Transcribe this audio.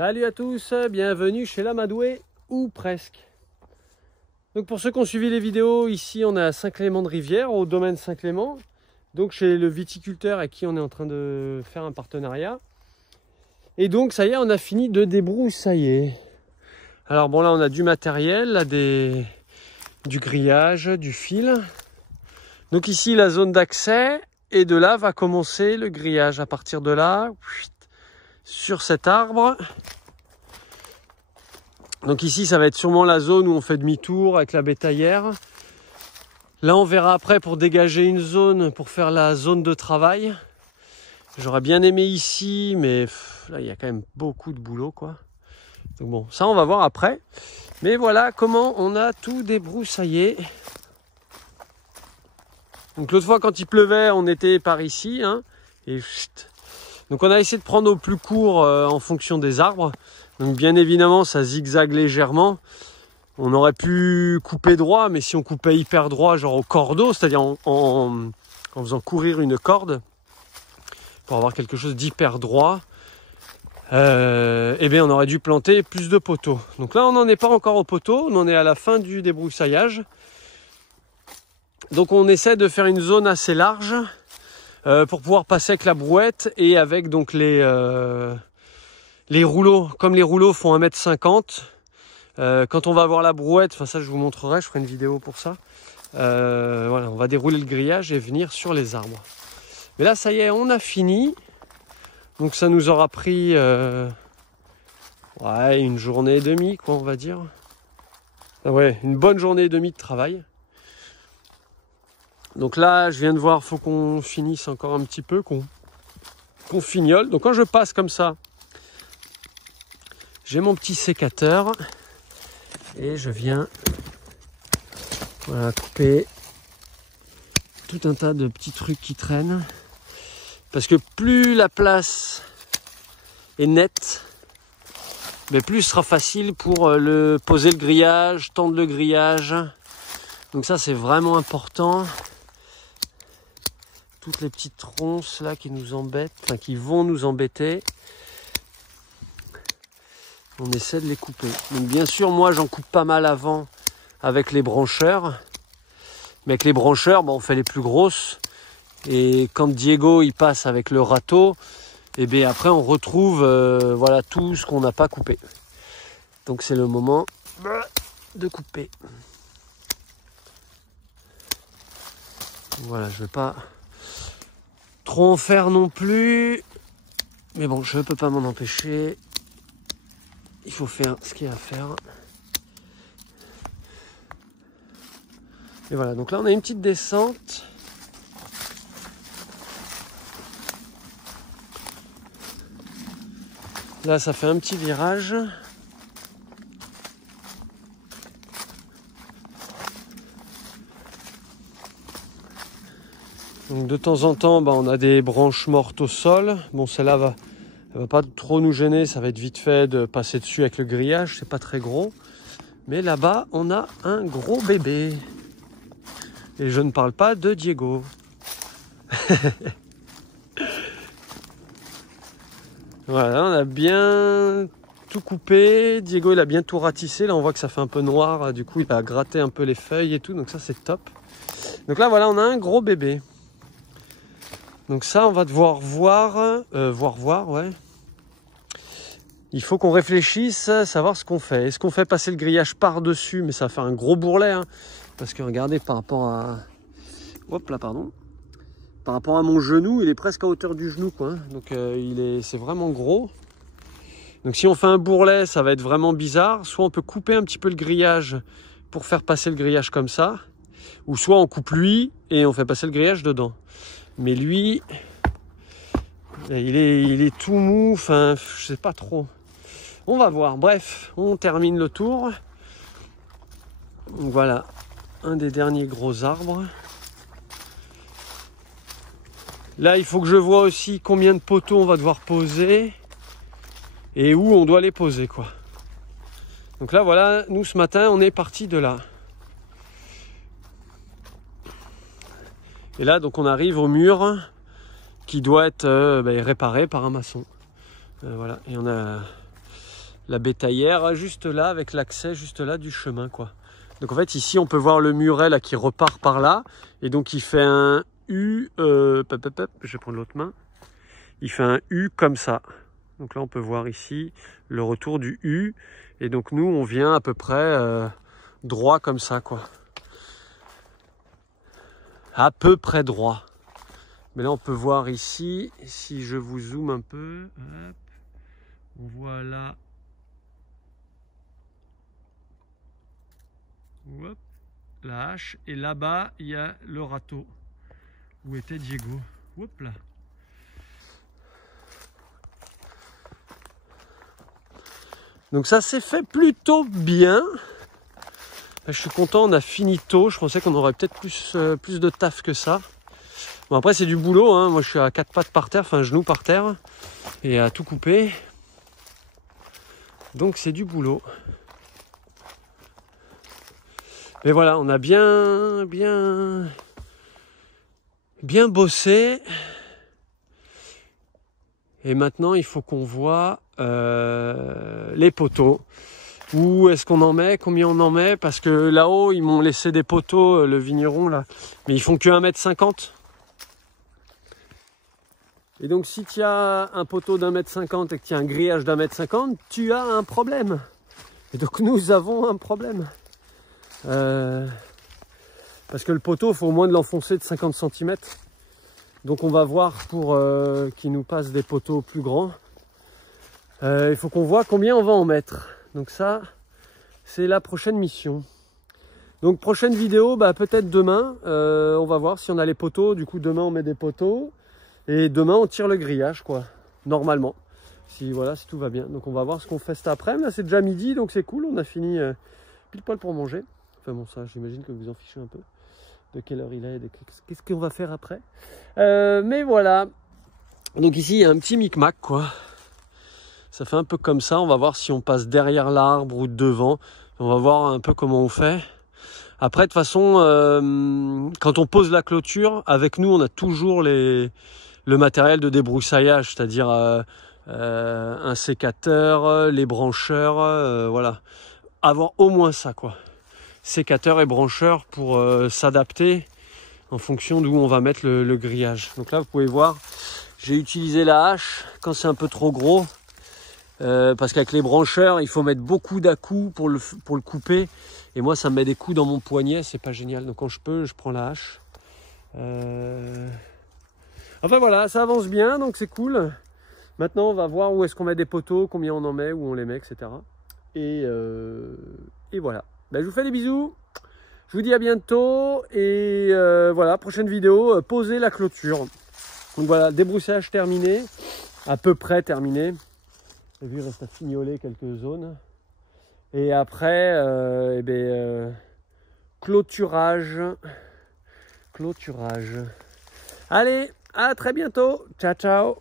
Salut à tous, bienvenue chez l'Amadoué, ou presque. Donc pour ceux qui ont suivi les vidéos, ici on est à Saint-Clément-de-Rivière, au domaine Saint-Clément. Donc chez le viticulteur avec qui on est en train de faire un partenariat. Et donc ça y est, on a fini de débroussailler. Alors bon, là on a du matériel, là du grillage, du fil. Donc ici la zone d'accès, et de là va commencer le grillage. À partir de là, sur cet arbre. Donc ici ça va être sûrement la zone où on fait demi-tour avec la bétaillère. Là on verra après pour dégager une zone pour faire la zone de travail. J'aurais bien aimé ici, mais là il y a quand même beaucoup de boulot quoi. Donc bon, ça on va voir après. Mais voilà comment on a tout débroussaillé. Donc l'autre fois quand il pleuvait on était par ici hein, et donc on a essayé de prendre au plus court en fonction des arbres. Donc bien évidemment ça zigzague légèrement. On aurait pu couper droit, mais si on coupait hyper droit, genre au cordeau, c'est-à-dire en faisant courir une corde, pour avoir quelque chose d'hyper droit, eh bien on aurait dû planter plus de poteaux. Donc là on n'en est pas encore au poteau, on en est à la fin du débroussaillage. Donc on essaie de faire une zone assez large pour pouvoir passer avec la brouette et avec donc les rouleaux. Comme les rouleaux font 1,50 m, quand on va avoir la brouette, enfin ça je vous montrerai, je ferai une vidéo pour ça. Voilà, on va dérouler le grillage et venir sur les arbres. Mais là ça y est, on a fini. Donc ça nous aura pris ouais, une journée et demie, quoi, on va dire. Ah ouais, une bonne journée et demie de travail. Donc là, je viens de voir, faut qu'on finisse encore un petit peu, qu'on fignole. Donc quand je passe comme ça, j'ai mon petit sécateur et je viens voilà, couper tout un tas de petits trucs qui traînent. Parce que plus la place est nette, mais plus ce sera facile pour poser le grillage, tendre le grillage. Donc ça c'est vraiment important. Toutes les petites ronces là qui nous embêtent, enfin qui vont nous embêter, on essaie de les couper. Donc bien sûr moi j'en coupe pas mal avant avec les brancheurs, mais avec les brancheurs bon, on fait les plus grosses. Et quand Diego il passe avec le râteau, et bien après on retrouve voilà tout ce qu'on n'a pas coupé. Donc c'est le moment de couper. Voilà, je vais pas trop en faire non plus, mais bon, je ne peux pas m'en empêcher. Il faut faire ce qu'il y a à faire. Et voilà, donc là on a une petite descente. Là ça fait un petit virage. Donc de temps en temps, on a des branches mortes au sol. Bon, celle-là elle va pas trop nous gêner, ça va être vite fait de passer dessus avec le grillage, c'est pas très gros. Mais là-bas, on a un gros bébé. Et je ne parle pas de Diego. Voilà, on a bien tout coupé. Diego, il a bien tout ratissé. Là, on voit que ça fait un peu noir. Du coup, il va gratter un peu les feuilles et tout. Donc ça, c'est top. Donc là, voilà, on a un gros bébé. Donc ça, on va devoir voir, ouais. Il faut qu'on réfléchisse à savoir ce qu'on fait. Est-ce qu'on fait passer le grillage par-dessus, mais ça va faire un gros bourrelet, hein, parce que regardez, par rapport à... Hop là, pardon. Par rapport à mon genou, il est presque à hauteur du genou, quoi. Donc c'est vraiment gros. Donc si on fait un bourrelet, ça va être vraiment bizarre. Soit on peut couper un petit peu le grillage pour faire passer le grillage comme ça, ou soit on coupe lui et on fait passer le grillage dedans. Mais lui, il est tout mou, enfin, je sais pas trop. On va voir. Bref, on termine le tour. Donc voilà, un des derniers gros arbres. Là, il faut que je vois aussi combien de poteaux on va devoir poser et où on doit les poser, quoi. Donc là, voilà, nous ce matin, on est parti de là. Et là, donc on arrive au mur qui doit être réparé par un maçon. Voilà, et on a la bétaillère juste là, avec l'accès juste là du chemin, quoi. Donc en fait ici on peut voir le muret là qui repart par là, et donc il fait un U, je vais prendre l'autre main, il fait un U comme ça. Donc là on peut voir ici le retour du U, et donc nous on vient à peu près droit comme ça, quoi. À peu près droit. Mais là on peut voir ici, si je vous zoome un peu, hop, on voit là. Hop, la hache, et là-bas il y a le râteau où était Diego. Hop là. Donc ça s'est fait plutôt bien. Je suis content, on a fini tôt. Je pensais qu'on aurait peut-être plus de taf que ça. Bon, après c'est du boulot, hein. Moi je suis à 4 pattes par terre, enfin genoux par terre, et à tout couper. Donc c'est du boulot. Mais voilà, on a bien bossé. Et maintenant, il faut qu'on voit les poteaux. Où est-ce qu'on en met, combien on en met. Parce que là-haut, ils m'ont laissé des poteaux, le vigneron, là. Mais ils font que 1,50 m. Et donc, si tu as un poteau d'1,50 m et que tu as un grillage d'1,50 m, tu as un problème. Et donc, nous avons un problème. Parce que le poteau, il faut au moins de l'enfoncer de 50 cm. Donc on va voir pour qu'ils nous passent des poteaux plus grands. Il faut qu'on voit combien on va en mettre. Donc ça, c'est la prochaine mission. Donc prochaine vidéo, bah, peut-être demain. On va voir si on a les poteaux. Du coup demain on met des poteaux. Et demain on tire le grillage, quoi. Normalement. Si tout va bien. Donc on va voir ce qu'on fait cet après-midi. Là c'est déjà midi, donc c'est cool. On a fini pile poil pour manger. Enfin bon, ça j'imagine que vous en fichez un peu. De quelle heure il est, qu'est-ce qu'on va faire après. Mais voilà. Donc ici, il y a un petit micmac, quoi. Ça fait un peu comme ça. On va voir si on passe derrière l'arbre ou devant. On va voir un peu comment on fait. Après, de toute façon, quand on pose la clôture, avec nous, on a toujours le matériel de débroussaillage, c'est-à-dire un sécateur, les brancheurs, voilà. Avoir au moins ça, quoi. Sécateur et brancheur pour s'adapter en fonction d'où on va mettre le grillage. Donc là vous pouvez voir, j'ai utilisé la hache quand c'est un peu trop gros, parce qu'avec les brancheurs il faut mettre beaucoup d'à-coups pour le couper, et moi ça me met des coups dans mon poignet, c'est pas génial. Donc quand je peux, je prends la hache. Enfin voilà, ça avance bien, donc c'est cool. Maintenant on va voir où est-ce qu'on met des poteaux, combien on en met, où on les met, etc. Et voilà. Ben, je vous fais des bisous, je vous dis à bientôt, et voilà, prochaine vidéo, poser la clôture. Donc voilà, débroussaillage terminé, à peu près terminé. Et puis il reste à fignoler quelques zones. Et après, clôturage. Allez, à très bientôt, ciao ciao.